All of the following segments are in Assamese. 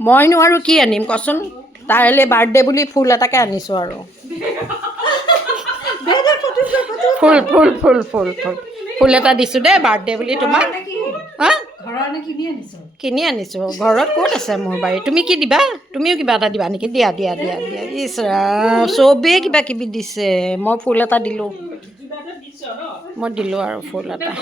মইনো আৰু কি আনিম কচোন তাইলে বাৰ্থডে বুলি ফুল এটাকে আনিছোঁ আৰু ফুল ফুল ফুল ফুল ফুল ফুল এটা দিছোঁ দেই বাৰ্থডে বুলি তোমাক হা কিনি আনিছোঁ ঘৰত ক'ত আছে মোৰ বাৰী তুমি কি দিবা তুমিও কিবা এটা দিবা নেকি দিয়া দিয়া দিয়া দিয়া ইছ ৰাম চবেই কিবা কিবি দিছে মই ফুল এটা দিলোঁ মই দিলোঁ আৰু ফুল এটা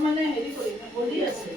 মানে হেৰি কৰি আছে